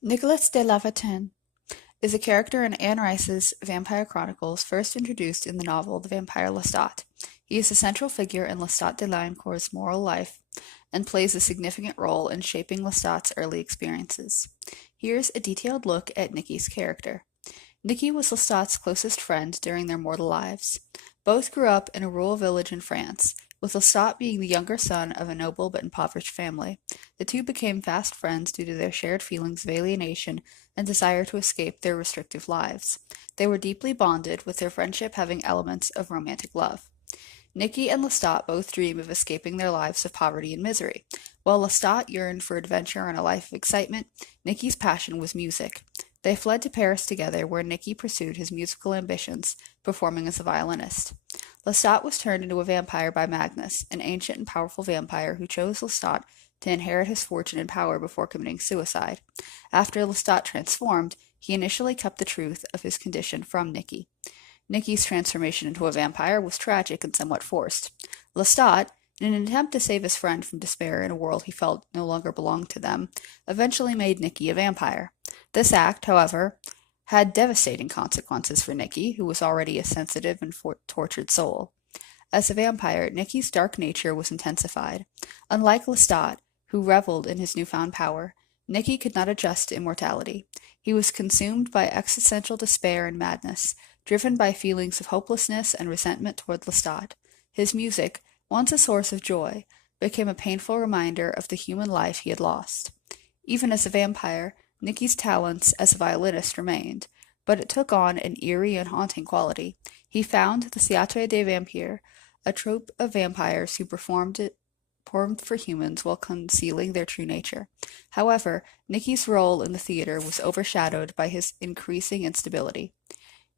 Nicolas de Lafontaine is a character in Anne Rice's Vampire Chronicles, first introduced in the novel The Vampire Lestat. He is a central figure in Lestat de Liancourt's moral life and plays a significant role in shaping Lestat's early experiences. Here's a detailed look at Nicky's character. Nicky was Lestat's closest friend during their mortal lives. Both grew up in a rural village in France, with Lestat being the younger son of a noble but impoverished family. The two became fast friends due to their shared feelings of alienation and desire to escape their restrictive lives. They were deeply bonded, with their friendship having elements of romantic love. Nicky and Lestat both dream of escaping their lives of poverty and misery. While Lestat yearned for adventure and a life of excitement, Nicky's passion was music. They fled to Paris together, where Nicky pursued his musical ambitions, performing as a violinist. Lestat was turned into a vampire by Magnus, an ancient and powerful vampire who chose Lestat to inherit his fortune and power before committing suicide. After Lestat transformed, he initially kept the truth of his condition from Nicky. Nicky's transformation into a vampire was tragic and somewhat forced. Lestat, in an attempt to save his friend from despair in a world he felt no longer belonged to them, eventually made Nicky a vampire. This act, however, had devastating consequences for Nicky, who was already a sensitive and tortured soul. As a vampire, Nicky's dark nature was intensified. Unlike Lestat, who reveled in his newfound power, Nicky could not adjust to immortality. He was consumed by existential despair and madness, driven by feelings of hopelessness and resentment toward Lestat. His music, once a source of joy, became a painful reminder of the human life he had lost. Even as a vampire, Nicky's talents as a violinist remained, but it took on an eerie and haunting quality. He found the Théâtre des Vampires, a troupe of vampires who performed for humans while concealing their true nature. However, Nicky's role in the theater was overshadowed by his increasing instability.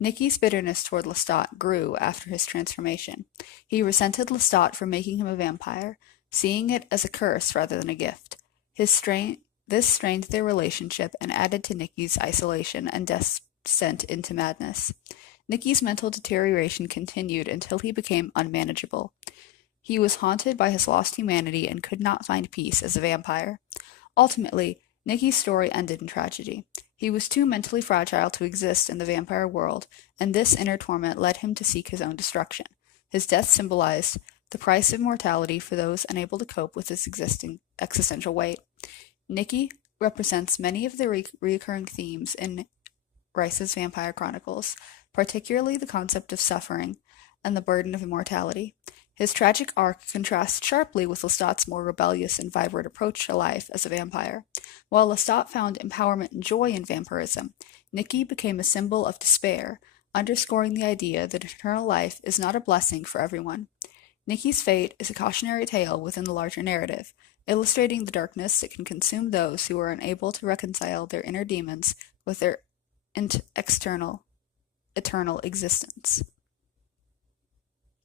Nicky's bitterness toward Lestat grew after his transformation. He resented Lestat for making him a vampire, seeing it as a curse rather than a gift. This strained their relationship and added to Nicky's isolation and descent into madness. Nicky's mental deterioration continued until he became unmanageable. He was haunted by his lost humanity and could not find peace as a vampire. Ultimately, Nicky's story ended in tragedy. He was too mentally fragile to exist in the vampire world, and this inner torment led him to seek his own destruction. His death symbolized the price of mortality for those unable to cope with his existing existential weight. Nicky represents many of the recurring themes in Rice's Vampire Chronicles, particularly the concept of suffering and the burden of immortality. His tragic arc contrasts sharply with Lestat's more rebellious and vibrant approach to life as a vampire. While Lestat found empowerment and joy in vampirism, Nicky became a symbol of despair, underscoring the idea that eternal life is not a blessing for everyone. Nicky's fate is a cautionary tale within the larger narrative, illustrating the darkness that can consume those who are unable to reconcile their inner demons with their external, eternal existence.